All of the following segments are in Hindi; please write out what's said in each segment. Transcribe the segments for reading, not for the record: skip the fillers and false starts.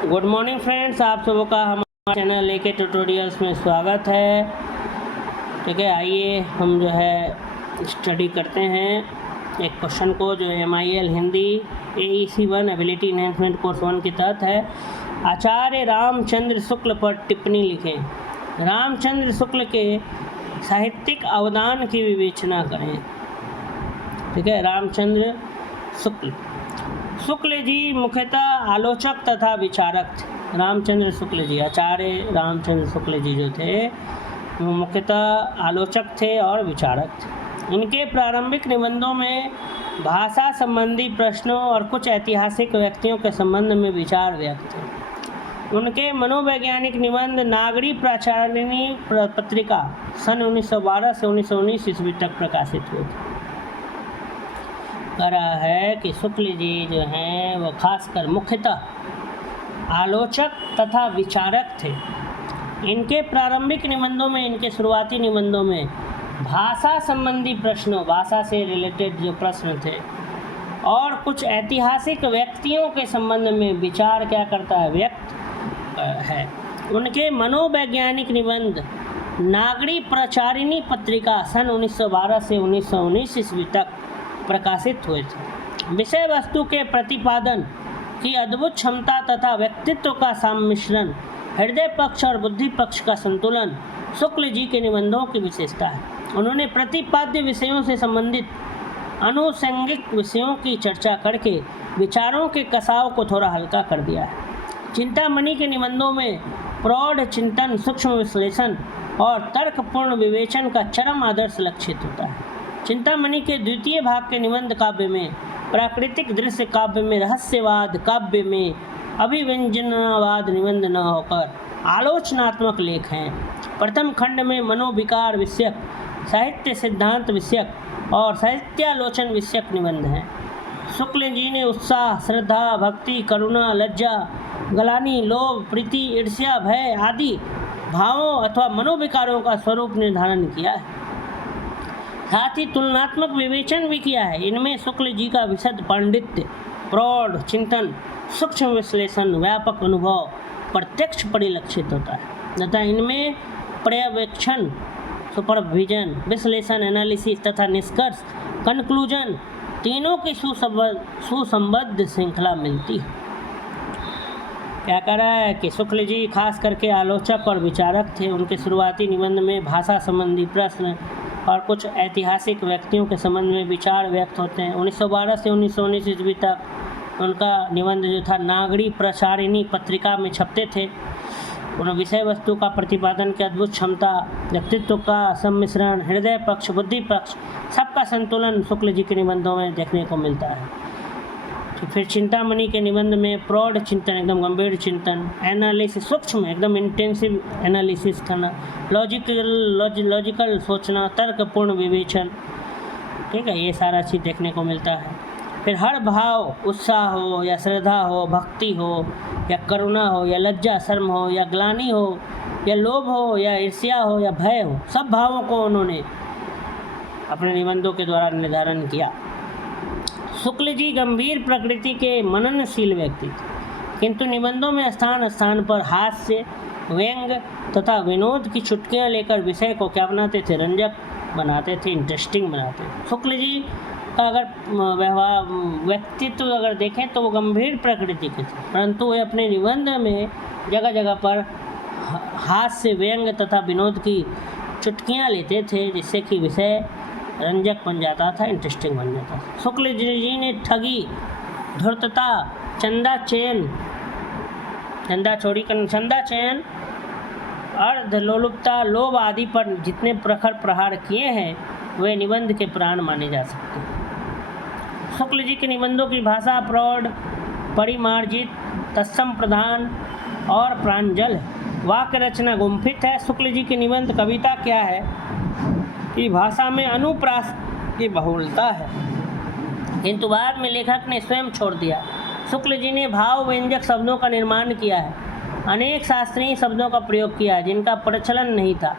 गुड मॉर्निंग फ्रेंड्स, आप सबों का हमारे चैनल लेके ट्यूटोरियल्स में स्वागत है। ठीक है, आइए हम जो है स्टडी करते हैं एक क्वेश्चन को जो MIL Hindi AEC 1 ability enhancement course 1 के तहत है। आचार्य रामचंद्र शुक्ल पर टिप्पणी लिखें। रामचंद्र शुक्ल के साहित्यिक अवदान की विवेचना करें। ठीक है, रामचंद्र शुक्ल जी मुख्यतः आलोचक तथा विचारक थे। रामचंद्र शुक्ल जी, आचार्य रामचंद्र शुक्ल जी जो थे वो मुख्यतः आलोचक थे और विचारक थे। इनके प्रारंभिक निबंधों में भाषा संबंधी प्रश्नों और कुछ ऐतिहासिक व्यक्तियों के संबंध में विचार व्यक्त थे। उनके मनोवैज्ञानिक निबंध नागरी प्राचारिणी पत्रिका सन 1912 से 1919 ईस्वी तक प्रकाशित हुए थे। कह रहा है कि शुक्ल जी जो हैं वो खासकर मुख्यतः आलोचक तथा विचारक थे। इनके प्रारंभिक निबंधों में, इनके शुरुआती निबंधों में भाषा संबंधी प्रश्नों, भाषा से रिलेटेड जो प्रश्न थे और कुछ ऐतिहासिक व्यक्तियों के संबंध में विचार क्या करता है, व्यक्त है। उनके मनोवैज्ञानिक निबंध नागरी प्रचारिणी पत्रिका सन 1912 से 1919 ईस्वी तक प्रकाशित हुए थे। विषय वस्तु के प्रतिपादन की अद्भुत क्षमता तथा व्यक्तित्व का सम्मिश्रण, हृदय पक्ष और बुद्धि पक्ष का संतुलन शुक्ल जी के निबंधों की विशेषता है। उन्होंने प्रतिपाद्य विषयों से संबंधित आनुषंगिक विषयों की चर्चा करके विचारों के कसाव को थोड़ा हल्का कर दिया है। चिंतामणि के निबंधों में प्रौढ़ चिंतन, सूक्ष्म विश्लेषण और तर्कपूर्ण विवेचन का चरम आदर्श लक्षित होता है। चिंतामणि के द्वितीय भाग के निबंध काव्य में प्राकृतिक दृश्य, काव्य में रहस्यवाद, काव्य में अभिव्यंजनवाद निबंध न होकर आलोचनात्मक लेख हैं। प्रथम खंड में मनोविकार विषयक, साहित्य सिद्धांत विषयक और साहित्यालोचन विषयक निबंध हैं। शुक्ल जी ने उत्साह, श्रद्धा, भक्ति, करुणा, लज्जा, ग्लानि, लोभ, प्रीति, ईर्ष्या, भय आदि भावों अथवा मनोविकारों का स्वरूप निर्धारण किया है। साथ ही तुलनात्मक विवेचन भी किया है। इनमें शुक्ल जी का विशद पांडित्य, प्रौढ़ चिंतन, सूक्ष्म विश्लेषण, व्यापक अनुभव प्रत्यक्ष परिलक्षित होता है तथा इनमें पर्यवेक्षण, सुपरविजन, विश्लेषण, एनालिसिस तथा निष्कर्ष, कंक्लूजन तीनों की सुसंबद्ध श्रृंखला मिलती है। क्या कह रहा है कि शुक्ल जी खास करके आलोचक और विचारक थे। उनके शुरुआती निबंध में भाषा संबंधी प्रश्न और कुछ ऐतिहासिक व्यक्तियों के संबंध में विचार व्यक्त होते हैं। 1912 से 1919 ईस्वी तक उनका निबंध जो था नागरी प्रचारिणी पत्रिका में छपते थे। उन विषय वस्तु का प्रतिपादन की अद्भुत क्षमता, व्यक्तित्व का सम्मिश्रण, हृदय पक्ष, बुद्धि पक्ष सबका संतुलन शुक्ल जी के निबंधों में देखने को मिलता है। तो फिर चिंतामणि के निबंध में प्रौढ़ चिंतन, एकदम गंभीर चिंतन, एनालिसिस, सूक्ष्म एकदम इंटेंसिव एनालिसिस करना, लॉजिकल सोचना, तर्कपूर्ण विवेचन, ठीक है, ये सारा चीज़ देखने को मिलता है। फिर हर भाव, उत्साह हो या श्रद्धा हो, भक्ति हो या करुणा हो या लज्जा शर्म हो या ग्लानि हो या लोभ हो या ईर्ष्या हो या भय हो, सब भावों को उन्होंने अपने निबंधों के द्वारा निर्धारण किया। शुक्ल जी गंभीर प्रकृति के मननशील व्यक्ति थे, किंतु निबंधों में स्थान स्थान पर हास्य, व्यंग तथा विनोद की चुटकियाँ लेकर विषय को क्या बनाते थे, रंजक बनाते थे, इंटरेस्टिंग बनाते थे। शुक्ल जी का अगर व्यक्तित्व अगर देखें तो वो गंभीर प्रकृति के थे, परंतु वे अपने निबंध में जगह जगह पर हास्य, व्यंग तथा विनोद की चुटकियाँ लेते थे, जिससे कि विषय रंजक बन जाता था, इंटरेस्टिंग बन जाता था। शुक्ल जी ने ठगी, धूर्तता, चंदा चयन, अर्धलोलुपता, लोभ आदि पर जितने प्रखर प्रहार किए हैं वे निबंध के प्राण माने जा सकते हैं। शुक्ल जी के निबंधों की भाषा प्रौढ़, परिमार्जित, तत्सम प्रधान और प्रांजल है। वाक्य रचना गुम्फित है। शुक्ल जी के निबंध कविता क्या है कि भाषा में अनुप्रास की बहुलता है, किंतु बाद में लेखक ने स्वयं छोड़ दिया। शुक्ल जी ने भाव व्यंजक शब्दों का निर्माण किया है, अनेक शास्त्रीय शब्दों का प्रयोग किया है जिनका प्रचलन नहीं था।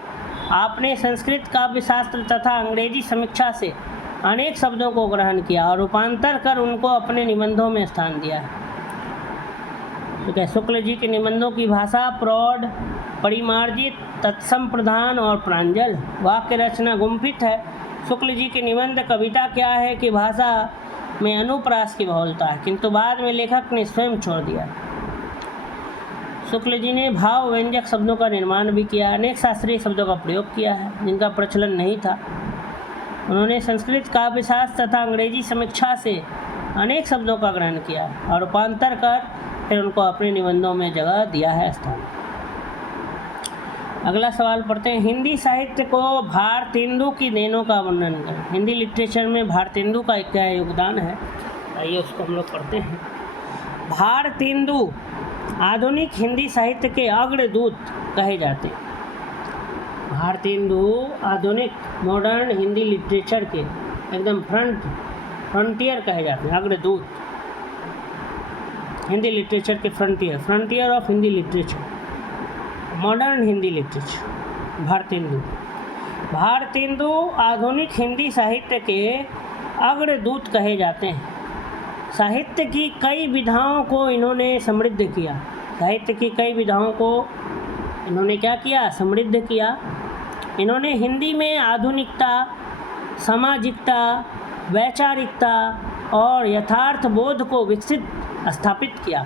आपने संस्कृत काव्यशास्त्र तथा अंग्रेजी समीक्षा से अनेक शब्दों को ग्रहण किया और रूपांतर कर उनको अपने निबंधों में स्थान दिया है। तो क्या शुक्ल जी के निबंधों की भाषा प्रौढ़, परिमार्जित, तत्सम प्रधान और प्रांजल, वाक्य रचना गुम्फित है। शुक्ल जी के निबंध कविता क्या है कि भाषा में अनुप्रास की बहुलता है, किंतु बाद में लेखक ने स्वयं छोड़ दिया। शुक्ल जी ने भाव व्यंजक शब्दों का निर्माण भी किया, अनेक शास्त्रीय शब्दों का प्रयोग किया है जिनका प्रचलन नहीं था। उन्होंने संस्कृत काव्यशास्त्र तथा अंग्रेजी समीक्षा से अनेक शब्दों का ग्रहण किया और रूपांतर कर फिर उनको अपने निबंधों में जगह दिया है स्थान। अगला सवाल पढ़ते हैं। हिंदी साहित्य को भारतेंदु की देनों का वर्णन करें। हिंदी लिटरेचर में भारतेंदु का क्या योगदान है, आइए उसको हम लोग पढ़ते हैं। भारतेंदु आधुनिक हिंदी साहित्य के अग्रदूत कहे जाते हैं। भारतेंदु आधुनिक मॉडर्न हिंदी लिटरेचर के एकदम फ्रंटियर कहे जाते हैं, अग्रदूत। हिंदी लिटरेचर के frontier of Hindi literature, modern Hindi literature. Bharatendu आधुनिक हिंदी साहित्य के अग्रदूत कहे जाते हैं। साहित्य की कई विधाओं को इन्होंने समृद्ध किया। साहित्य की कई विधाओं को इन्होंने क्या किया, समृद्ध किया। इन्होंने हिंदी में आधुनिकता, सामाजिकता, वैचारिकता और यथार्थ बोध को विकसित स्थापित किया।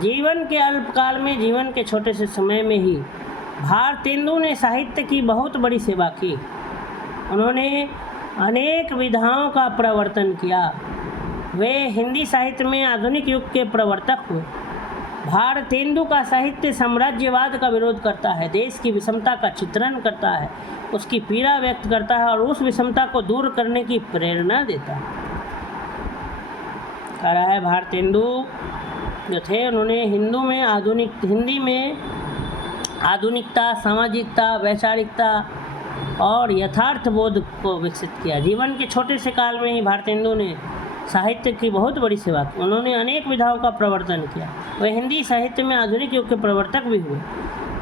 जीवन के अल्पकाल में, जीवन के छोटे से समय में ही भारतेंदु ने साहित्य की बहुत बड़ी सेवा की। उन्होंने अनेक विधाओं का प्रवर्तन किया। वे हिंदी साहित्य में आधुनिक युग के प्रवर्तक हुए। भारतेंदु का साहित्य साम्राज्यवाद का विरोध करता है, देश की विषमता का चित्रण करता है, उसकी पीड़ा व्यक्त करता है और उस विषमता को दूर करने की प्रेरणा देता है। कह रहा है भारतेंदु जो थे उन्होंने हिंदी में आधुनिकता, सामाजिकता, वैचारिकता और यथार्थ बोध को विकसित किया। जीवन के छोटे से काल में ही भारतेंदु ने साहित्य की बहुत बड़ी सेवा की। उन्होंने अनेक विधाओं का प्रवर्तन किया। वह हिंदी साहित्य में आधुनिक युग के प्रवर्तक भी हुए।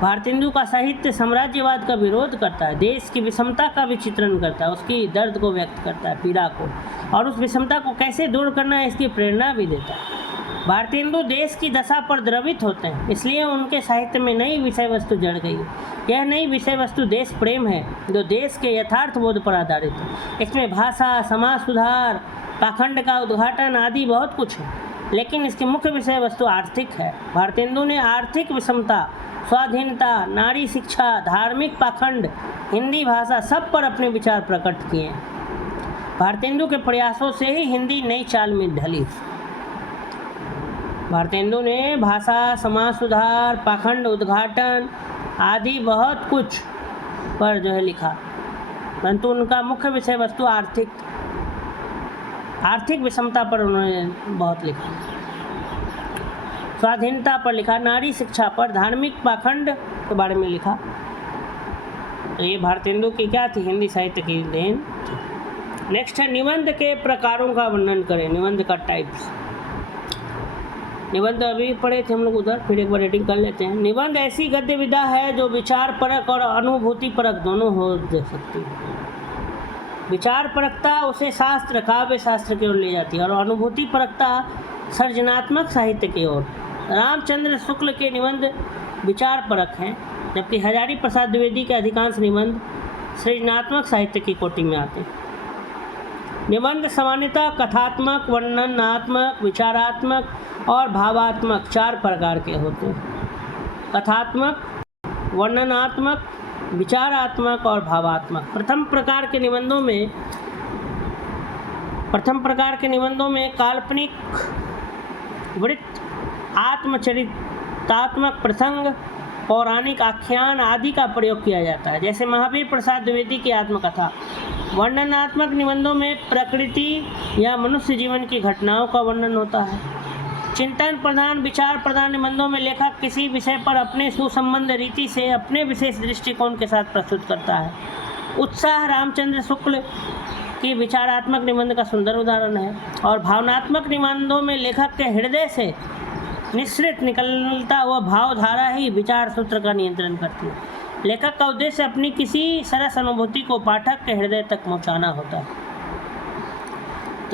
भारतेंदु का साहित्य साम्राज्यवाद का विरोध करता है, देश की विषमता का भी चित्रण करता है, उसकी दर्द को व्यक्त करता है, पीड़ा को, और उस विषमता को कैसे दूर करना है इसकी प्रेरणा भी देता है। भारतेंदु देश की दशा पर द्रवित होते हैं, इसलिए उनके साहित्य में नई विषय वस्तु जड़ गई है। यह नई विषय वस्तु देश प्रेम है जो देश के यथार्थ बोध पर आधारित है। इसमें भाषा, समाज सुधार, पाखंड का उद्घाटन आदि बहुत कुछ है, लेकिन इसकी मुख्य विषय वस्तु आर्थिक है। भारतेंदु ने आर्थिक विषमता, स्वाधीनता, नारी शिक्षा, धार्मिक पाखंड, हिंदी भाषा सब पर अपने विचार प्रकट किए। भारतेंदु के प्रयासों से ही हिंदी नई चाल में ढली। भारतेंदु ने भाषा, समाज सुधार, पाखंड उद्घाटन आदि बहुत कुछ पर जो है लिखा, परंतु उनका मुख्य विषय वस्तु आर्थिक विषमता पर उन्होंने बहुत लिखा। स्वाधीनता पर लिखा, नारी शिक्षा पर, धार्मिक पाखंड के बारे में लिखा। तो ये भारतेंदु की क्या थी, हिंदी साहित्य की देन थी। नेक्स्ट है निबंध के प्रकारों का वर्णन करें। निबंध का टाइप्स। निबंध अभी पढ़े थे हम लोग उधर, फिर एक बार रेटिंग कर लेते हैं। निबंध ऐसी गद्य विधा है जो विचार परक और अनुभूति परक दोनों हो सकती है। विचार परकता उसे शास्त्र, काव्य शास्त्र की ओर ले जाती है और अनुभूति परकता सृजनात्मक साहित्य की ओर। रामचंद्र शुक्ल के निबंध विचार परक हैं, जबकि हजारी प्रसाद द्विवेदी के अधिकांश निबंध सृजनात्मक साहित्य की कोटि में आते हैं। निबंध सामान्यतः कथात्मक, वर्णनात्मक, विचारात्मक और भावात्मक चार प्रकार के होते हैं। कथात्मक, वर्णनात्मक, विचारात्मक और भावात्मक। प्रथम प्रकार के निबंधों में काल्पनिक, वृत्त, आत्मचरितात्मक प्रसंग, पौराणिक आख्यान आदि का प्रयोग किया जाता है, जैसे महावीर प्रसाद द्विवेदी की आत्मकथा। वर्णनात्मक निबंधों में प्रकृति या मनुष्य जीवन की घटनाओं का वर्णन होता है। चिंतन प्रधान, विचार प्रधान निबंधों में लेखक किसी विषय पर अपने सुसंबद्ध रीति से अपने विशेष दृष्टिकोण के साथ प्रस्तुत करता है। उत्साह रामचंद्र शुक्ल की विचारात्मक निबंध का सुंदर उदाहरण है। और भावनात्मक निबंधों में लेखक के हृदय से निश्रित निकलता हुआ भावधारा ही विचार सूत्र का नियंत्रण करती है। लेखक का उद्देश्य अपनी किसी सरस अनुभूति को पाठक के हृदय तक पहुंचाना होता है।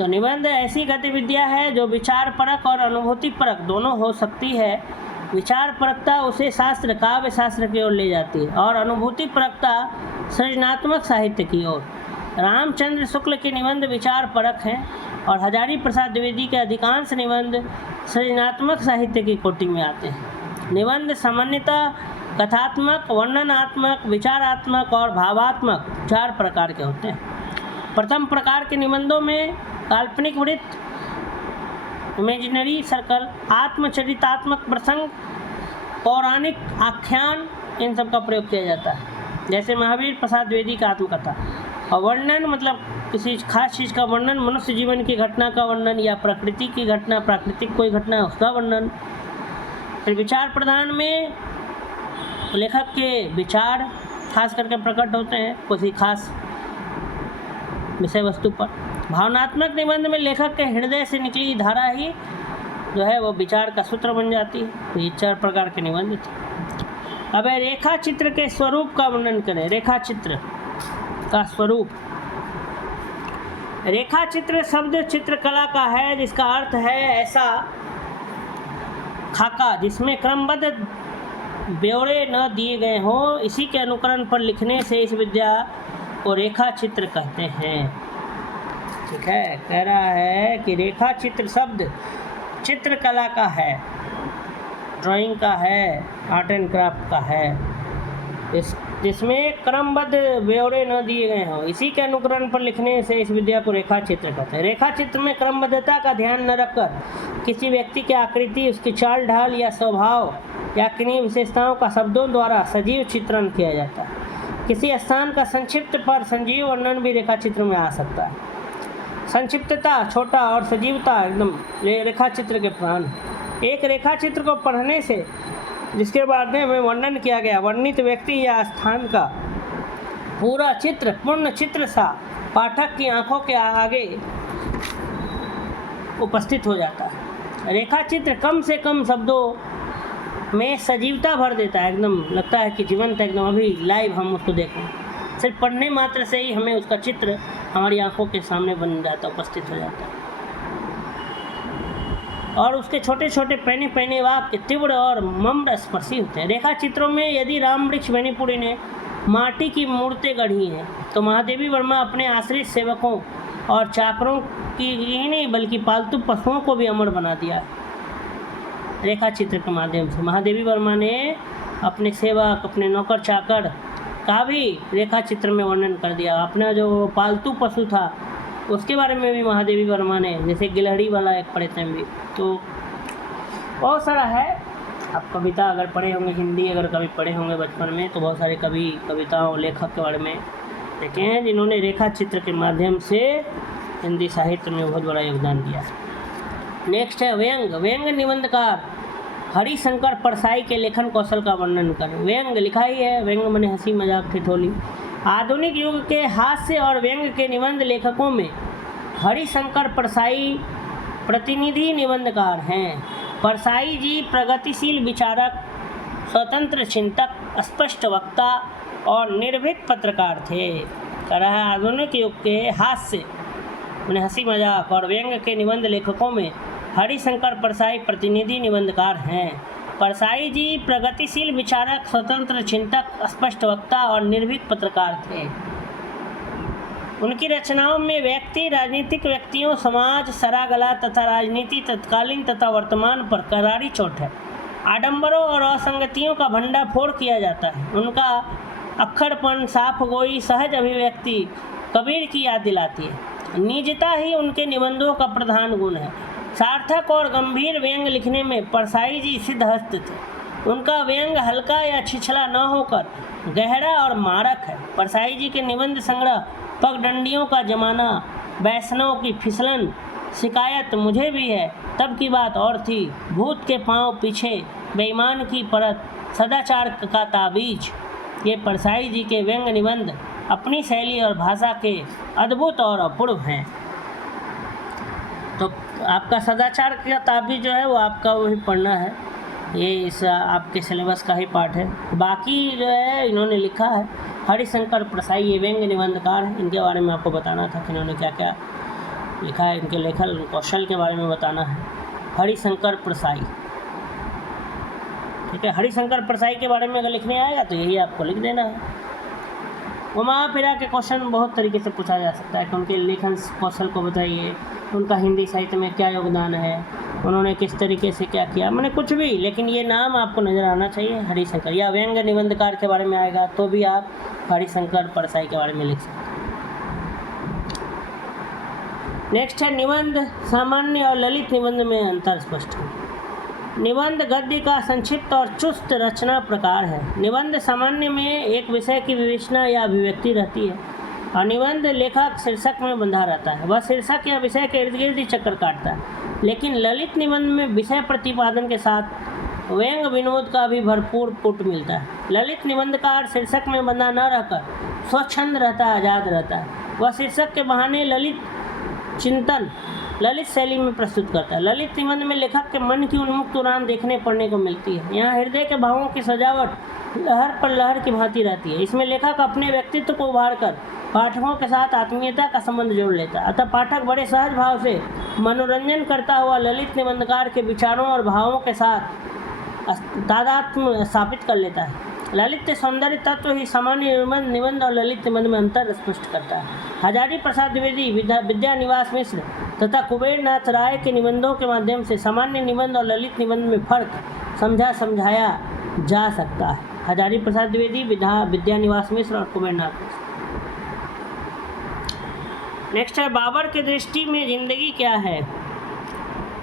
तो निबंध ऐसी गतिविधियाँ है जो विचार परक और अनुभूति परक दोनों हो सकती है। विचार परकता उसे शास्त्र काव्य शास्त्र की ओर ले जाती है और अनुभूति परकता सृजनात्मक साहित्य की ओर। रामचंद्र शुक्ल के निबंध विचार परक हैं और हजारी प्रसाद द्विवेदी के अधिकांश निबंध सृजनात्मक साहित्य की कोटि में आते हैं। निबंध सामान्यतः कथात्मक, वर्णनात्मक, विचारात्मक और भावात्मक 4 प्रकार के होते हैं। प्रथम प्रकार के निबंधों में काल्पनिक वृत्त, इमेजिनरी सर्कल, आत्मचरितात्मक प्रसंग, पौराणिक आख्यान, इन सब का प्रयोग किया जाता है। जैसे महावीर प्रसाद द्विवेदी का आत्मकथा। और वर्णन मतलब किसी खास चीज़ का वर्णन, मनुष्य जीवन की घटना का वर्णन या प्रकृति की घटना, प्राकृतिक कोई घटना उसका वर्णन। फिर विचार प्रधान में लेखक के विचार खास करके प्रकट होते हैं किसी खास विषय वस्तु पर। भावनात्मक निबंध में लेखक के हृदय से निकली धारा ही जो है वो विचार का सूत्र बन जाती है। तो ये 4 प्रकार के निबंध थे। अब रेखा चित्र के स्वरूप का वर्णन करें। रेखा चित्र का स्वरूप। रेखा चित्र शब्द चित्रकला का है, जिसका अर्थ है ऐसा खाका जिसमें क्रमबद्ध ब्यौरे न दिए गए हों। इसी के अनुकरण पर लिखने से इस विद्या को रेखा चित्र कहते हैं। ठीक है, कह रहा है कि रेखा चित्र शब्द चित्रकला का है, ड्राइंग का है, आर्ट एंड क्राफ्ट का है, जिसमें क्रमबद्ध ब्यौरे न दिए गए हों। इसी के अनुकरण पर लिखने से इस विद्या को रेखा चित्र कहते हैं। रेखा चित्र में क्रमबद्धता का ध्यान न रखकर किसी व्यक्ति की आकृति, उसकी चाल ढाल या स्वभाव या किन्हीं विशेषताओं का शब्दों द्वारा सजीव चित्रण किया जाता है। किसी स्थान का संक्षिप्त पर संजीव वर्णन भी रेखा चित्र में आ सकता है। संक्षिप्तता, छोटा और सजीवता एकदम रेखा चित्र के प्राण। एक रेखा चित्र को पढ़ने से जिसके बारे में वर्णन किया गया वर्णित व्यक्ति या स्थान का पूरा चित्र, पूर्ण चित्र सा पाठक की आंखों के आगे उपस्थित हो जाता है। रेखा चित्र कम से कम शब्दों में सजीवता भर देता है। एकदम लगता है कि जीवंत, एकदम अभी लाइव हम उसको देखें। सिर्फ पढ़ने मात्र से ही हमें उसका चित्र हमारी आंखों के सामने बन जाता, उपस्थित हो जाता है। और उसके छोटे छोटे पैने पैने वाक्य तीव्र और मम्र स्पर्शी होते हैं। रेखा चित्रों में यदि राम वृक्ष बेनीपुरी ने माटी की मूर्तें गढ़ी हैं तो महादेवी वर्मा अपने आश्रित सेवकों और चाकरों की ही नहीं बल्कि पालतू पशुओं को भी अमर बना दिया है। रेखा चित्र के माध्यम से महादेवी वर्मा ने अपने सेवक, अपने नौकर चाकर का भी रेखा चित्र में वर्णन कर दिया। अपना जो पालतू पशु था उसके बारे में भी महादेवी वर्मा ने, जैसे गिलहरी वाला एक पढ़े थे भी। तो बहुत सारा है। आप कविता अगर पढ़े होंगे, हिंदी अगर कभी पढ़े होंगे बचपन में, तो बहुत सारे कविताओं लेखक के बारे में देखे हैं जिन्होंने रेखा चित्र के माध्यम से हिंदी साहित्य में बहुत बड़ा योगदान दिया। नेक्स्ट है व्यंग। व्यंग निबंधकार हरिशंकर परसाई के लेखन कौशल का वर्णन करें। व्यंग लिखा ही है, व्यंग माने हंसी मजाक ठिठोली। आधुनिक युग के हास्य और व्यंग के निबंध लेखकों में हरिशंकर परसाई प्रतिनिधि निबंधकार हैं। परसाई जी प्रगतिशील विचारक, स्वतंत्र चिंतक, स्पष्ट वक्ता और निर्भीक पत्रकार थे। कह रहा है आधुनिक युग के हास्य माने हंसी मजाक और व्यंग के निबंध लेखकों में हरिशंकर परसाई प्रतिनिधि निबंधकार हैं। परसाई जी प्रगतिशील विचारक, स्वतंत्र चिंतक, स्पष्ट वक्ता और निर्भीक पत्रकार थे। उनकी रचनाओं में व्यक्ति, राजनीतिक व्यक्तियों, समाज, सरागला तथा राजनीति तत्कालीन तथा वर्तमान पर करारी चोट है। आडंबरों और असंगतियों का भंडाफोड़ किया जाता है। उनका अक्खड़पन, साफगोई, सहज अभिव्यक्ति कबीर की याद दिलाती है। निजता ही उनके निबंधों का प्रधान गुण है। सार्थक और गंभीर व्यंग लिखने में परसाई जी सिद्धहस्त थे। उनका व्यंग हल्का या छिछला न होकर गहरा और मारक है। परसाई जी के निबंध संग्रह पगडंडियों का जमाना, वैष्णव की फिसलन, शिकायत मुझे भी है, तब की बात और थी, भूत के पांव पीछे, बेईमान की परत, सदाचार का ताबीज, ये परसाई जी के व्यंग निबंध अपनी शैली और भाषा के अद्भुत और अपूर्व हैं। तो आपका सदाचार का ताबीज जो है वो आपका वही पढ़ना है, ये इस आपके सिलेबस का ही पार्ट है। बाकी जो है इन्होंने लिखा है हरिशंकर परसाई, ये व्यंग निबंधकार हैं। इनके बारे में आपको बताना था कि इन्होंने क्या क्या लिखा है, इनके लेखन कौशल के बारे में बताना है। हरिशंकर परसाई, ठीक है, हरिशंकर परसाई के बारे में अगर लिखने आएगा तो यही आपको लिख देना है। घुमा फिरा के क्वेश्चन बहुत तरीके से पूछा जा सकता है कि उनके लेखन कौशल को बताइए, उनका हिंदी साहित्य में क्या योगदान है, उन्होंने किस तरीके से क्या किया, मैंने कुछ भी, लेकिन ये नाम आपको नज़र आना चाहिए हरिशंकर। या व्यंग निबंधकार के बारे में आएगा तो भी आप हरिशंकर परसाई के बारे में लिख सकते हैं। नेक्स्ट है निबंध। सामान्य और ललित निबंध में अंतर स्पष्ट है। निबंध गद्य का संक्षिप्त और चुस्त रचना प्रकार है। निबंध सामान्य में एक विषय की विवेचना या अभिव्यक्ति रहती है और निबंध लेखक शीर्षक में बंधा रहता है, वह शीर्षक या विषय के इर्द गिर्द ही चक्कर काटता है। लेकिन ललित निबंध में विषय प्रतिपादन के साथ व्यंग विनोद का भी भरपूर पुट मिलता है। ललित निबंधकार शीर्षक में बंधा न रहकर स्वच्छंद रहता है, आज़ाद रहता है। वह शीर्षक के बहाने ललित चिंतन ललित शैली में प्रस्तुत करता है। ललित निबंध में लेखक के मन की उन्मुक्त उड़ान देखने पढ़ने को मिलती है। यहाँ हृदय के भावों की सजावट लहर पर लहर की भांति रहती है। इसमें लेखक अपने व्यक्तित्व को उभार कर पाठकों के साथ आत्मीयता का संबंध जोड़ लेता है। अतः पाठक बड़े सहज भाव से मनोरंजन करता हुआ ललित निबंधकार के विचारों और भावों के साथ तादात्म्य स्थापित कर लेता है। ललित सौंदर्य तत्व ही सामान्य निबंध और ललित निबंध में अंतर स्पष्ट करता है। हजारी प्रसाद द्विवेदी, विद्यानिवास मिश्र तथा कुबेर नाथ राय के निबंधों के माध्यम से सामान्य निबंध और ललित निबंध में फर्क समझाया जा सकता है। हजारी प्रसाद द्विवेदी, विद्यानिवास मिश्र और कुबेर नाथ मिश्र। नेक्स्ट है बाबर की दृष्टि में जिंदगी क्या है।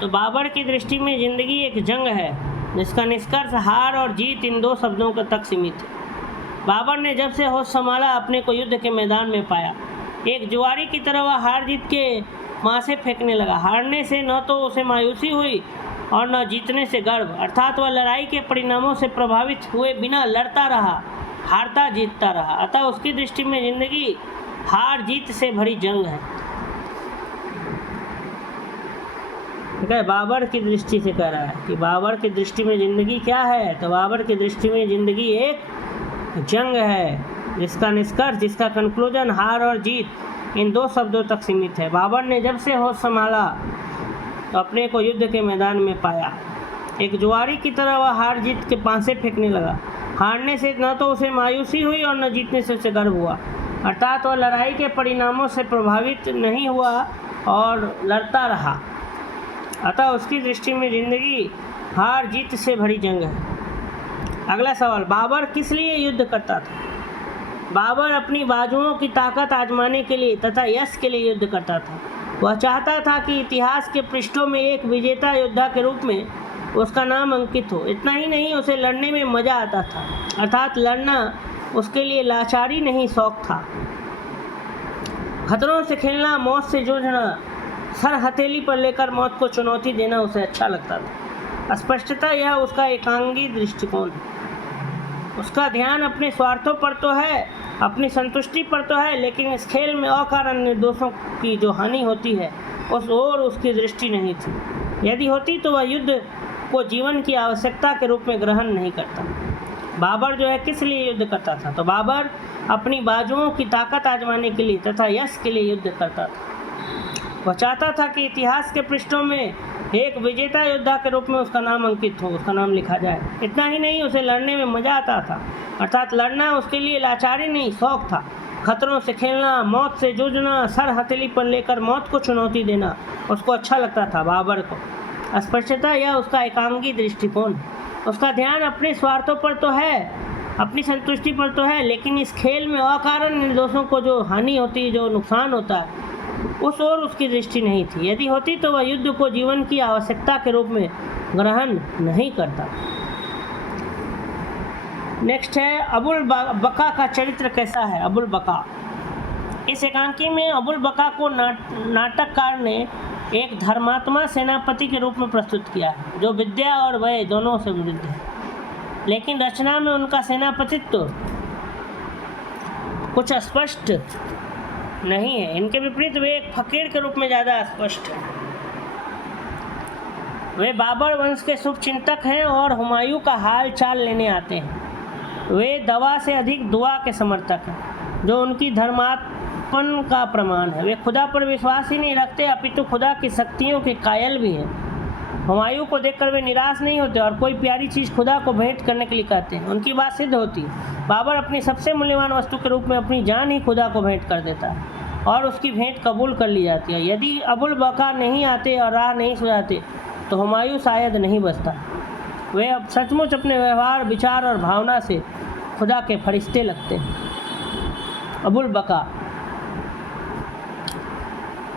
तो बाबर की दृष्टि में जिंदगी एक जंग है जिसका निष्कर्ष हार और जीत इन दो शब्दों तक सीमित है। बाबर ने जब से होश संभाला अपने को युद्ध के मैदान में पाया। एक जुआरी की तरह वह हार जीत के मासे फेंकने लगा। हारने से न तो उसे मायूसी हुई और न जीतने से गर्व, अर्थात वह लड़ाई के परिणामों से प्रभावित हुए बिना लड़ता रहा, हारता जीतता रहा। अतः उसकी दृष्टि में जिंदगी हार जीत से भरी जंग है। ठीक है, बाबर की दृष्टि से कह रहा है कि बाबर की दृष्टि में जिंदगी क्या है। तो बाबर की दृष्टि में जिंदगी एक जंग है जिसका निष्कर्ष, जिसका कंक्लूजन हार और जीत इन दो शब्दों तक सीमित है। बाबर ने जब से होश संभाला तो अपने को युद्ध के मैदान में पाया। एक जुआरी की तरह वह हार जीत के पांसे फेंकने लगा। हारने से न तो उसे मायूसी हुई और न जीतने से उसे गर्व हुआ, अर्थात वह लड़ाई के परिणामों से प्रभावित नहीं हुआ और लड़ता रहा। अतः उसकी दृष्टि में जिंदगी हार जीत से भरी जंग है। अगला सवाल, बाबर किस लिए युद्ध करता था। बाबर अपनी बाजुओं की ताकत आजमाने के लिए तथा यश के लिए युद्ध करता था। वह चाहता था कि इतिहास के पृष्ठों में एक विजेता योद्धा के रूप में उसका नाम अंकित हो। इतना ही नहीं, उसे लड़ने में मज़ा आता था, अर्थात लड़ना उसके लिए लाचारी नहीं, शौक था। खतरों से खेलना, मौत से जूझना, सर हथेली पर लेकर मौत को चुनौती देना उसे अच्छा लगता था। स्पष्टतः यह उसका एकांगी दृष्टिकोण है। उसका ध्यान अपने स्वार्थों पर तो है, अपनी संतुष्टि पर तो है, लेकिन इस खेल में अकारण निर्दोषों की जो हानि होती है उस ओर उसकी दृष्टि नहीं थी। यदि होती तो वह युद्ध को जीवन की आवश्यकता के रूप में ग्रहण नहीं करता। बाबर जो है किस लिए युद्ध करता था। तो बाबर अपनी बाजुओं की ताकत आजमाने के लिए तथा यश के लिए युद्ध करता था। वह चाहता था कि इतिहास के पृष्ठों में एक विजेता योद्धा के रूप में उसका नाम अंकित हो, उसका नाम लिखा जाए। इतना ही नहीं, उसे लड़ने में मज़ा आता था, अर्थात लड़ना उसके लिए लाचारी नहीं, शौक था। खतरों से खेलना, मौत से जूझना, सर हथेली पर लेकर मौत को चुनौती देना उसको अच्छा लगता था। बाबर को स्पष्टतः यह उसका एकांगी दृष्टिकोण है। उसका ध्यान अपने स्वार्थों पर तो है, अपनी संतुष्टि पर तो है, लेकिन इस खेल में अकारण निर्दोषों को जो हानि होती है, जो नुकसान होता है, उस ओर उसकी दृष्टि नहीं थी। यदि होती तो वह युद्ध को जीवन की आवश्यकता के रूप में ग्रहण नहीं करता। नेक्स्ट है अबुल बका का चरित्र कैसा है। अबुल बका, इस एकांकी में अबुल बका को नाटककार ने एक धर्मात्मा सेनापति के रूप में प्रस्तुत किया है जो विद्या और वय दोनों से विरुद्ध है, लेकिन रचना में उनका सेनापतित्व कुछ स्पष्ट नहीं है। इनके विपरीत वे एक फकीर के रूप में ज़्यादा स्पष्ट हैं। वे बाबर वंश के शुभ चिंतक हैं और हुमायूं का हाल चाल लेने आते हैं। वे दवा से अधिक दुआ के समर्थक हैं जो उनकी खुदापन का प्रमाण है। वे खुदा पर विश्वास ही नहीं रखते अपितु खुदा की शक्तियों के कायल भी हैं। हुमायूं को देखकर वे निराश नहीं होते और कोई प्यारी चीज़ खुदा को भेंट करने के लिए कहते हैं। उनकी बात सिद्ध होती है। बाबर अपनी सबसे मूल्यवान वस्तु के रूप में अपनी जान ही खुदा को भेंट कर देता है और उसकी भेंट कबूल कर ली जाती है। यदि अबुल बका नहीं आते और राह नहीं सुझाते तो हुमायूं शायद नहीं बचता। वे अब सचमुच अपने व्यवहार, विचार और भावना से खुदा के फरिश्ते लगते हैं। अबुल बका।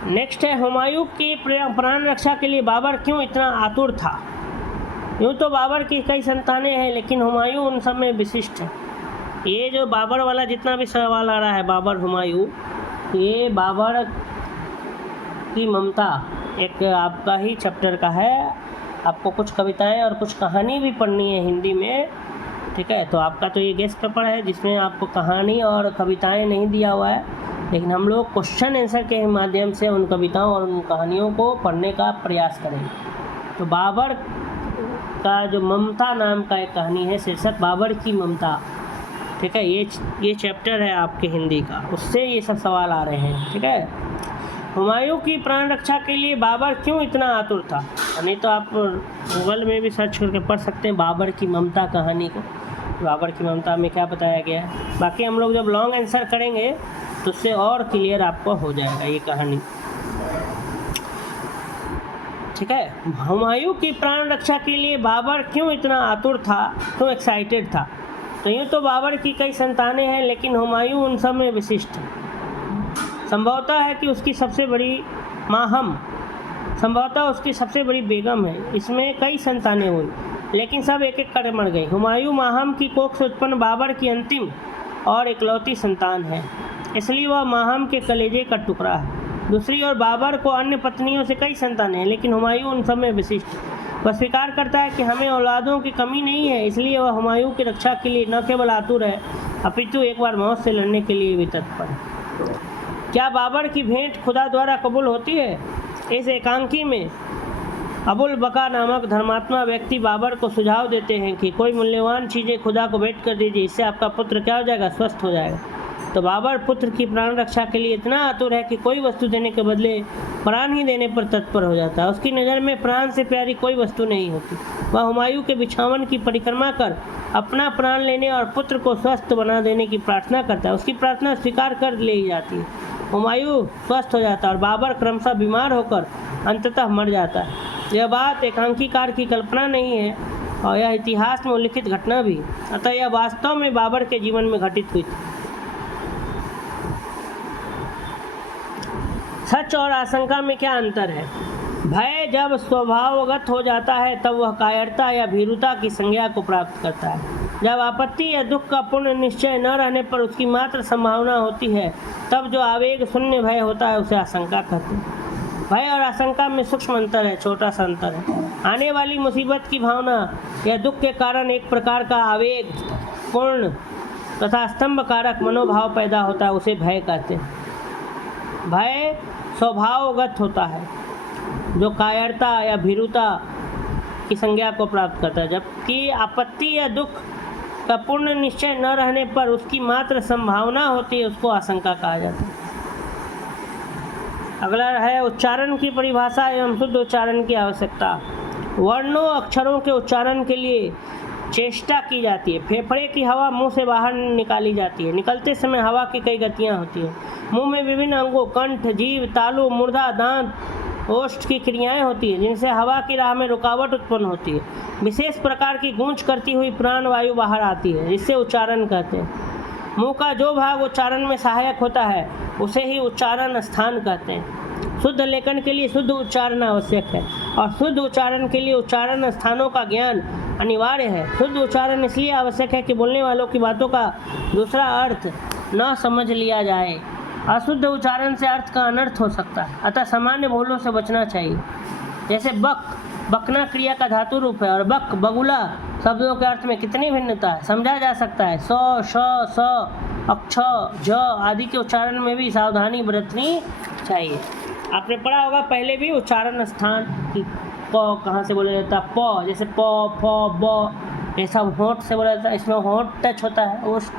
नेक्स्ट है, हुमायूं की प्राण रक्षा के लिए बाबर क्यों इतना आतुर था। यूँ तो बाबर की कई संतानें हैं, लेकिन हुमायूं उन सब में विशिष्ट है। ये जो बाबर वाला जितना भी सवाल आ रहा है, बाबर हुमायूं, ये बाबर की ममता एक आपका ही चैप्टर का है। आपको कुछ कविताएं और कुछ कहानी भी पढ़नी है हिंदी में, ठीक है। तो आपका तो ये गेस्ट पेपर है जिसमें आपको कहानी और कविताएं नहीं दिया हुआ है, लेकिन हम लोग क्वेश्चन आंसर के माध्यम से उन कविताओं और उन कहानियों को पढ़ने का प्रयास करेंगे। तो बाबर का जो ममता नाम का एक कहानी है, शीर्षक बाबर की ममता, ठीक है। ये चैप्टर है आपके हिंदी का, उससे ये सब सवाल आ रहे हैं, ठीक है। हुमायूं की प्राण रक्षा के लिए बाबर क्यों इतना आतुर था। नहीं तो आप गूगल में भी सर्च करके पढ़ सकते हैं बाबर की ममता कहानी को, बाबर की ममता में क्या बताया गया है। बाकी हम लोग जब लॉन्ग आंसर करेंगे तो उससे और क्लियर आपको हो जाएगा ये कहानी, ठीक है। हुमायूं की प्राण रक्षा के लिए बाबर क्यों इतना आतुर था, क्यों एक्साइटेड था। तो यूँ तो बाबर की कई संतानें हैं, लेकिन हुमायूं उन सब में विशिष्ट है। संभवतः है कि उसकी सबसे बड़ी माहम, संभवतः उसकी सबसे बड़ी बेगम है। इसमें कई संतानें हुई, लेकिन सब एक एक कर मर गई। हुमायूं माहम की कोख से उत्पन्न बाबर की अंतिम और इकलौती संतान है, इसलिए वह माहम के कलेजे का टुकड़ा है। दूसरी ओर बाबर को अन्य पत्नियों से कई संतानें हैं, लेकिन हुमायूं उन सब में विशिष्ट। वह स्वीकार करता है कि हमें औलादों की कमी नहीं है, इसलिए वह हुमायूं की रक्षा के लिए न केवल आतुर है अपितु एक बार मौत से लड़ने के लिए भी तत्पर है। क्या बाबर की भेंट खुदा द्वारा कबूल होती है। इस एकांकी में अबुल बका नामक धर्मात्मा व्यक्ति बाबर को सुझाव देते हैं कि कोई मूल्यवान चीज़ें खुदा को भेंट कर दीजिए, इससे आपका पुत्र क्या हो जाएगा, स्वस्थ हो जाएगा। तो बाबर पुत्र की प्राण रक्षा के लिए इतना आतुर है कि कोई वस्तु देने के बदले प्राण ही देने पर तत्पर हो जाता है। उसकी नज़र में प्राण से प्यारी कोई वस्तु नहीं होती। वह हुमायूं के बिछावन की परिक्रमा कर अपना प्राण लेने और पुत्र को स्वस्थ बना देने की प्रार्थना करता है। उसकी प्रार्थना स्वीकार कर ली जाती है। हुमायूं स्वस्थ हो जाता है और बाबर क्रमशः बीमार होकर अंततः मर जाता है। यह बात एकांकीकार की कल्पना नहीं है और यह इतिहास में उल्लिखित घटना भी, अतः यह वास्तव में बाबर के जीवन में घटित हुई थी। सच और आशंका में क्या अंतर है। भय जब स्वभावगत हो जाता है तब वह कायरता या भीरुता की संज्ञा को प्राप्त करता है। जब आपत्ति या दुख का पूर्ण निश्चय न रहने पर उसकी मात्र संभावना होती है, तब जो आवेग शून्य भय होता है उसे आशंका कहते हैं। भय और आशंका में सूक्ष्म अंतर है, छोटा सा अंतर है। आने वाली मुसीबत की भावना या दुख के कारण एक प्रकार का आवेग पूर्ण तथा स्तंभ कारक मनोभाव पैदा होता है, उसे भय कहते हैं। भय स्वभावगत होता है जो कायरता या भीरुता की संज्ञा को प्राप्त करता है, जबकि आपत्ति या दुख का पूर्ण निश्चय न रहने पर उसकी मात्र संभावना होती है, उसको आशंका कहा जाता है। अगला है उच्चारण की परिभाषा एवं शुद्ध उच्चारण की आवश्यकता। वर्णों अक्षरों के उच्चारण के लिए चेष्टा की जाती है। फेफड़े की हवा मुंह से बाहर निकाली जाती है। निकलते समय हवा की कई गतियाँ होती हैं। मुंह में विभिन्न अंगों कंठ, जीभ, तालु, मुर्दा, दांत, ओष्ठ की क्रियाएं होती हैं, जिनसे हवा की राह में रुकावट उत्पन्न होती है। विशेष प्रकार की गूंज करती हुई प्राण वायु बाहर आती है, जिससे उच्चारण कहते हैं। मुंह का जो भाग उच्चारण में सहायक होता है उसे ही उच्चारण स्थान कहते हैं। शुद्ध लेखन के लिए शुद्ध उच्चारण आवश्यक है और शुद्ध उच्चारण के लिए उच्चारण स्थानों का ज्ञान अनिवार्य है। शुद्ध उच्चारण इसलिए आवश्यक है कि बोलने वालों की बातों का दूसरा अर्थ न समझ लिया जाए। अशुद्ध उच्चारण से अर्थ का अनर्थ हो सकता है, अतः सामान्य भूलों से बचना चाहिए। जैसे बक, बकना क्रिया का धातु रूप है और बक, बगुला शब्दों के अर्थ में कितनी भिन्नता है समझा जा सकता है। स, श, स, अक्ष, ज आदि के उच्चारण में भी सावधानी बरतनी चाहिए। आपने पढ़ा होगा पहले भी उच्चारण स्थान की प कहाँ से बोला जाता है, प, जैसे प, फ, ब, ये सब होंठ से बोला जाता है। इसमें होंठ टच होता है, ओष्ठ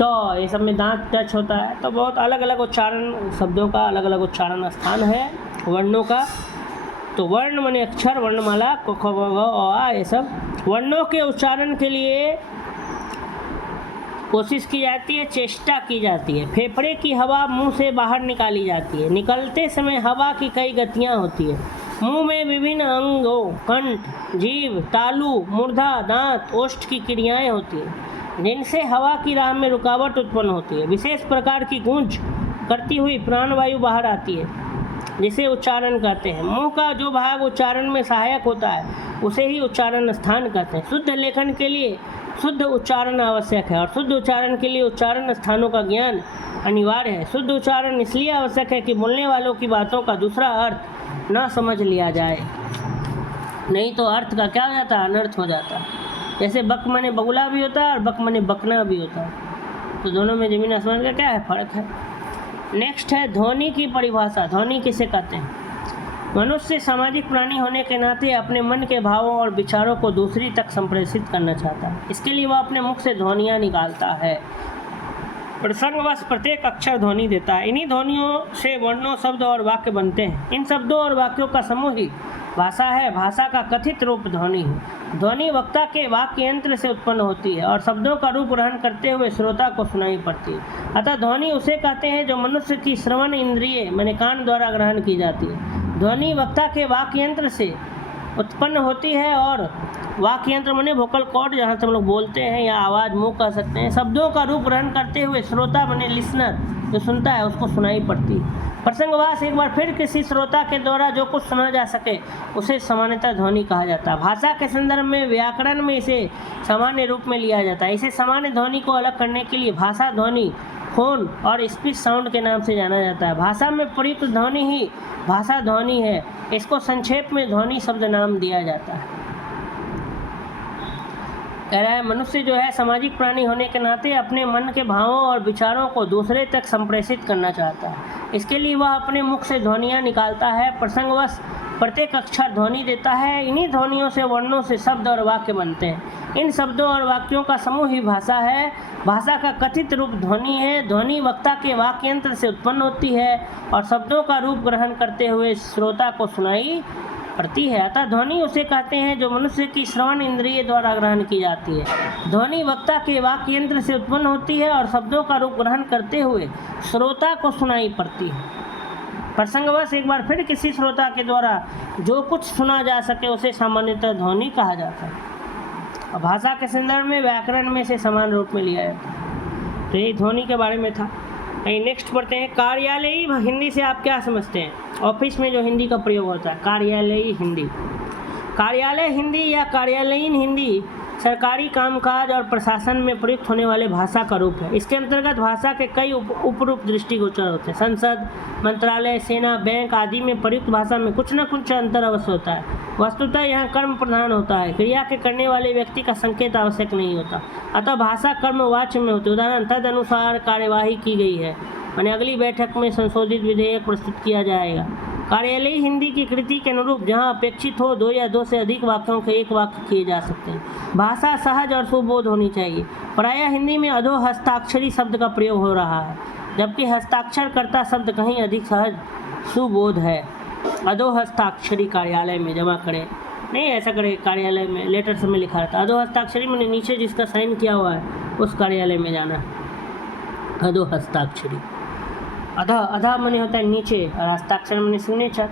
तो ये सब में दांत टच होता है। तो बहुत अलग अलग उच्चारण, शब्दों का अलग अलग उच्चारण स्थान है वर्णों का। तो वर्ण माने अक्षर, वर्णमाला क ख ग घ अ आ, ये सब वर्णों के उच्चारण के लिए कोशिश की जाती है, चेष्टा की जाती है। फेफड़े की हवा मुंह से बाहर निकाली जाती है। निकलते समय हवा की कई गतियां होती है। मुंह में विभिन्न अंगों, कंठ, जीभ, तालु, मूर्धा, दांत, ओष्ठ की क्रियाएं होती हैं, जिनसे हवा की राह में रुकावट उत्पन्न होती है। विशेष प्रकार की गूंज करती हुई प्राणवायु बाहर आती है, जिसे उच्चारण कहते हैं। मुंह का जो भाग उच्चारण में सहायक होता है उसे ही उच्चारण स्थान कहते हैं। शुद्ध लेखन के लिए शुद्ध उच्चारण आवश्यक है और शुद्ध उच्चारण के लिए उच्चारण स्थानों का ज्ञान अनिवार्य है। शुद्ध उच्चारण इसलिए आवश्यक है कि बोलने वालों की बातों का दूसरा अर्थ न समझ लिया जाए, नहीं तो अर्थ का क्या हो जाता है, अनर्थ हो जाता है। जैसे बक मने बगुला भी होता है और बक मने बकना भी होता है, तो दोनों में जमीन आसमान का क्या है, फर्क है। नेक्स्ट है ध्वनि की परिभाषा। ध्वनि किसे कहते हैं? मनुष्य सामाजिक प्राणी होने के नाते अपने मन के भावों और विचारों को दूसरी तक संप्रेषित करना चाहता है। इसके लिए वह अपने मुख से ध्वनियाँ निकालता है। प्रसंगवश प्रत्येक अक्षर ध्वनि देता है। इन्हीं ध्वनियों से वर्णों, शब्द और वाक्य बनते हैं। इन शब्दों और वाक्यों का समूह ही भाषा है। भाषा का कथित रूप ध्वनि है। ध्वनि वक्ता के वाक्य यंत्र से उत्पन्न होती है और शब्दों का रूप ग्रहण करते हुए श्रोता को सुनाई पड़ती है। अतः ध्वनि उसे कहते हैं जो मनुष्य की श्रवण इंद्रिय माने कान द्वारा ग्रहण की जाती है। ध्वनि वक्ता के वाक्य यंत्र से उत्पन्न होती है और वाक्य यंत्र माने वोकल कॉर्ड, जहाँ से हम लोग बोलते हैं या आवाज़ मुँह कह सकते हैं। शब्दों का रूप ग्रहण करते हुए श्रोता माने लिसनर जो सुनता है उसको सुनाई पड़ती है। प्रसंगवास एक बार फिर किसी श्रोता के द्वारा जो कुछ सुना जा सके उसे सामान्यतः ध्वनि कहा जाता है। भाषा के संदर्भ में व्याकरण में इसे सामान्य रूप में लिया जाता है। इसे सामान्य ध्वनि को अलग करने के लिए भाषा ध्वनि, फोन और स्पीच साउंड के नाम से जाना जाता है। भाषा में प्रयुक्त ध्वनि ही भाषा ध्वनि है। इसको संक्षेप में ध्वनि शब्द नाम दिया जाता है। कह रहा है मनुष्य जो है सामाजिक प्राणी होने के नाते अपने मन के भावों और विचारों को दूसरे तक संप्रेषित करना चाहता है। इसके लिए वह अपने मुख से ध्वनियाँ निकालता है। प्रसंगवश प्रत्येक अक्षर ध्वनि देता है। इन्हीं ध्वनियों से वर्णों से शब्द और वाक्य बनते हैं। इन शब्दों और वाक्यों का समूह ही भाषा है। भाषा का कथित रूप ध्वनि है। ध्वनि वक्ता के वाक्य यंत्र से उत्पन्न होती है और शब्दों का रूप ग्रहण करते हुए श्रोता को सुनाई पड़ती है। अतः ध्वनि उसे कहते हैं जो मनुष्य की श्रवण इंद्रिय द्वारा ग्रहण की जाती है। ध्वनि वक्ता के वाक्य यंत्र से उत्पन्न होती है और शब्दों का रूप ग्रहण करते हुए श्रोता को सुनाई पड़ती है। प्रसंगवश एक बार फिर किसी श्रोता के द्वारा जो कुछ सुना जा सके उसे सामान्यतः ध्वनि कहा जाता है। और भाषा के संदर्भ में व्याकरण में से समान रूप में लिया जाता है। तो यही ध्वनि के बारे में था। नेक्स्ट पढ़ते हैं कार्यालयी हिंदी से आप क्या समझते हैं? ऑफिस में जो हिंदी का प्रयोग होता है, कार्यालयी हिंदी। कार्यालय हिंदी या कार्यालयीन हिंदी सरकारी कामकाज और प्रशासन में प्रयुक्त होने वाले भाषा का रूप है। इसके अंतर्गत भाषा के कई उपरूप दृष्टिगोचर होते हैं। संसद, मंत्रालय, सेना, बैंक आदि में प्रयुक्त भाषा में कुछ न कुछ अंतर अवश्य होता है। वस्तुतः यहाँ कर्म प्रधान होता है। क्रिया के करने वाले व्यक्ति का संकेत आवश्यक नहीं होता। अतः भाषा कर्मवाच्य में होती है। उदाहरण तद अनुसार कार्यवाही की गई है, माने अगली बैठक में संशोधित विधेयक प्रस्तुत किया जाएगा। कार्यालयी हिंदी की कृति के अनुरूप जहाँ अपेक्षित हो 2 या 2 से अधिक वाक्यों के एक वाक्य किए जा सकते हैं। भाषा सहज और सुबोध होनी चाहिए। प्रायः हिंदी में अधो हस्ताक्षरी शब्द का प्रयोग हो रहा है, जबकि हस्ताक्षरकर्ता शब्द कहीं अधिक सहज सुबोध है। अधो हस्ताक्षरी कार्यालय में जमा करें, नहीं ऐसा करें। कार्यालय में लेटर्स में लिखा रहता है। अधो हस्ताक्षरी मैंने नीचे जिसका साइन किया हुआ है उस कार्यालय में जाना है। अधो हस्ताक्षरी, अधा मने होता है नीचे और हस्ताक्षर मने सिग्नेचर।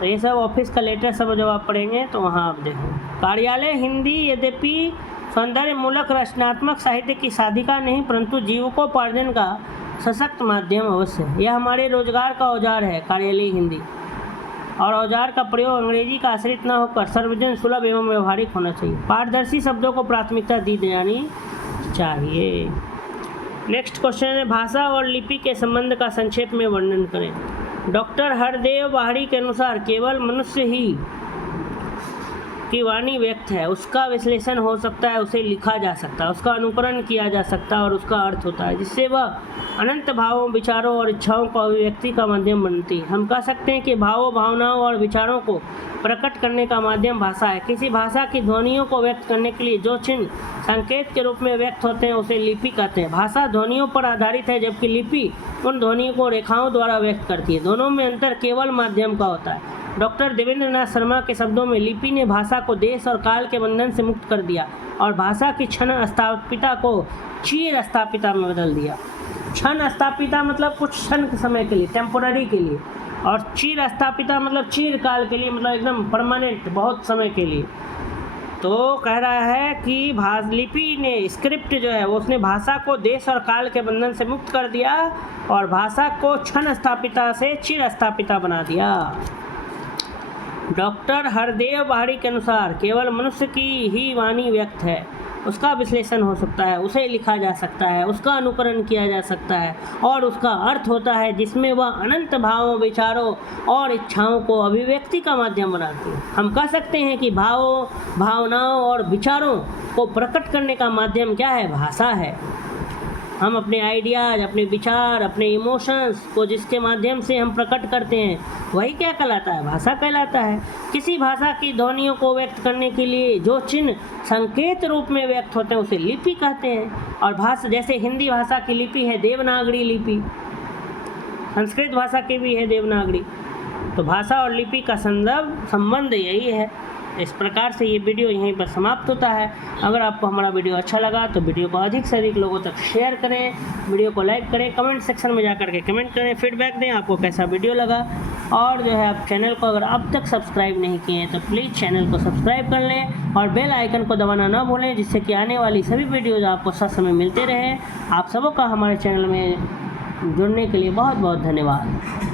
तो ये सब ऑफिस का लेटर सब जब आप पढ़ेंगे तो वहाँ आप देखें। कार्यालय हिंदी यद्यपि सौंदर्य मूलक रचनात्मक साहित्य की साधिका नहीं, परंतु जीविकोपार्जन का सशक्त माध्यम अवश्य है। यह हमारे रोजगार का औजार है। कार्यालय हिंदी और औजार का प्रयोग अंग्रेजी का आश्रित न होकर सर्वजन सुलभ एवं व्यवहारिक होना चाहिए। पारदर्शी शब्दों को प्राथमिकता दी जानी चाहिए। नेक्स्ट क्वेश्चन है भाषा और लिपि के संबंध का संक्षेप में वर्णन करें। डॉक्टर हरदेव बाहरी के अनुसार केवल मनुष्य ही की वाणी व्यक्त है उसका विश्लेषण हो सकता है, उसे लिखा जा सकता है, उसका अनुकरण किया जा सकता है और उसका अर्थ होता है, जिससे वह अनंत भावों, विचारों और इच्छाओं को अभिव्यक्ति का माध्यम बनती है। हम कह सकते हैं कि भावों, भावनाओं और विचारों को प्रकट करने का माध्यम भाषा है। किसी भाषा की ध्वनियों को व्यक्त करने के लिए जो चिन्ह संकेत के रूप में व्यक्त होते हैं उसे लिपि कहते हैं। भाषा ध्वनियों पर आधारित है, जबकि लिपि उन ध्वनियों को रेखाओं द्वारा व्यक्त करती है। दोनों में अंतर केवल माध्यम का होता है। डॉक्टर देवेंद्र नाथ शर्मा के शब्दों में लिपि ने भाषा को देश और काल के बंधन से मुक्त कर दिया और भाषा की क्षण स्थापिता को चिर स्थापिता में बदल दिया। क्षण स्थापिता मतलब कुछ क्षण के समय के लिए, टेम्पोररी के लिए, और चिर स्थापिता मतलब चिर काल के लिए, मतलब एकदम परमानेंट, बहुत समय के लिए। तो कह रहा है कि लिपि ने, स्क्रिप्ट जो है वो उसने भाषा को देश और काल के बंधन से मुक्त कर दिया और भाषा को क्षण स्थापिता से चिर स्थापिता बना दिया। डॉक्टर हरदेव बाहरी के अनुसार केवल मनुष्य की ही वाणी व्यक्त है, उसका विश्लेषण हो सकता है, उसे लिखा जा सकता है, उसका अनुकरण किया जा सकता है और उसका अर्थ होता है, जिसमें वह अनंत भावों, विचारों और इच्छाओं को अभिव्यक्ति का माध्यम बनाती है। हम कह सकते हैं कि भावों, भावनाओं और विचारों को प्रकट करने का माध्यम क्या है? भाषा है। हम अपने आइडियाज़, अपने विचार, अपने इमोशंस को जिसके माध्यम से हम प्रकट करते हैं वही क्या कहलाता है? भाषा कहलाता है। किसी भाषा की ध्वनियों को व्यक्त करने के लिए जो चिन्ह संकेत रूप में व्यक्त होते हैं उसे लिपि कहते हैं। और भाषा, जैसे हिंदी भाषा की लिपि है देवनागरी लिपि, संस्कृत भाषा की भी है देवनागरी। तो भाषा और लिपि का संबंध यही है। इस प्रकार से ये वीडियो यहीं पर समाप्त होता है। अगर आपको हमारा वीडियो अच्छा लगा तो वीडियो को अधिक से अधिक लोगों तक शेयर करें, वीडियो को लाइक करें, कमेंट सेक्शन में जाकर के कमेंट करें, फीडबैक दें आपको कैसा वीडियो लगा। और जो है आप चैनल को अगर अब तक सब्सक्राइब नहीं किए हैं तो प्लीज़ चैनल को सब्सक्राइब कर लें और बेल आइकन को दबाना ना भूलें, जिससे कि आने वाली सभी वीडियोज़ आपको सही समय मिलते रहें। आप सबों का हमारे चैनल में जुड़ने के लिए बहुत बहुत धन्यवाद।